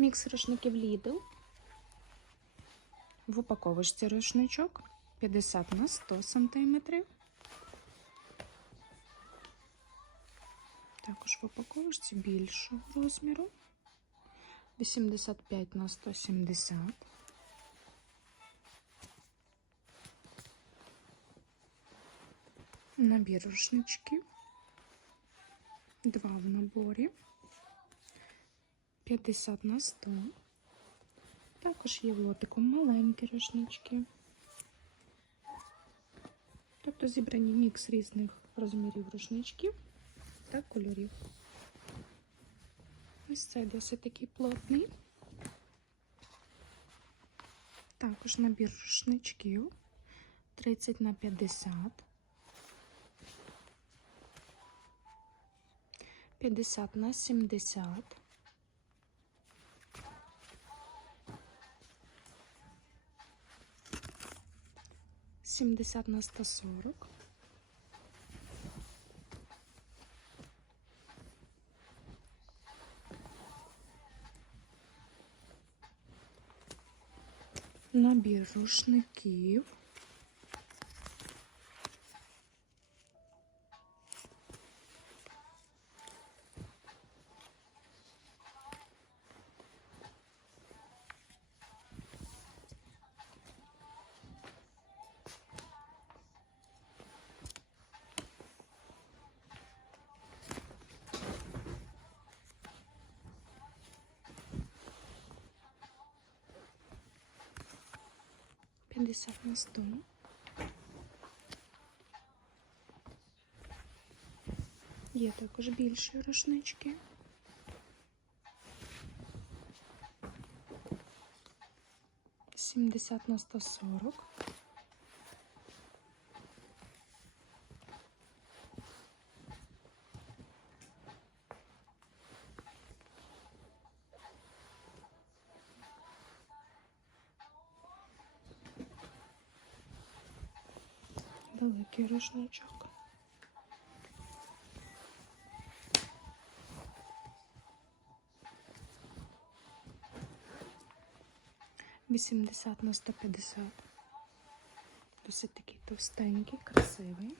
Мікс рушників Lidl. В упаковочці рушничок 50 на 100 см. Також в упаковочці більшого розміру 85 на 170. Набір рушничків. Два в наборі. 50 на 100. Також є лотиком маленькі рушнички. Тобто зібрані мікс різних розмірів рушничків та кольорів. Ось цей досить такий плотний. Також набір рушничків 30 на 50. 50 на 70. 70 на 140. Набір рушників. П'ятдесят на сто. Є також більші рушнички. Сімдесят на сто сорок. Великий рушничок. Вісімдесят на сто п'ятдесят. Досить такий товстенький, красивий.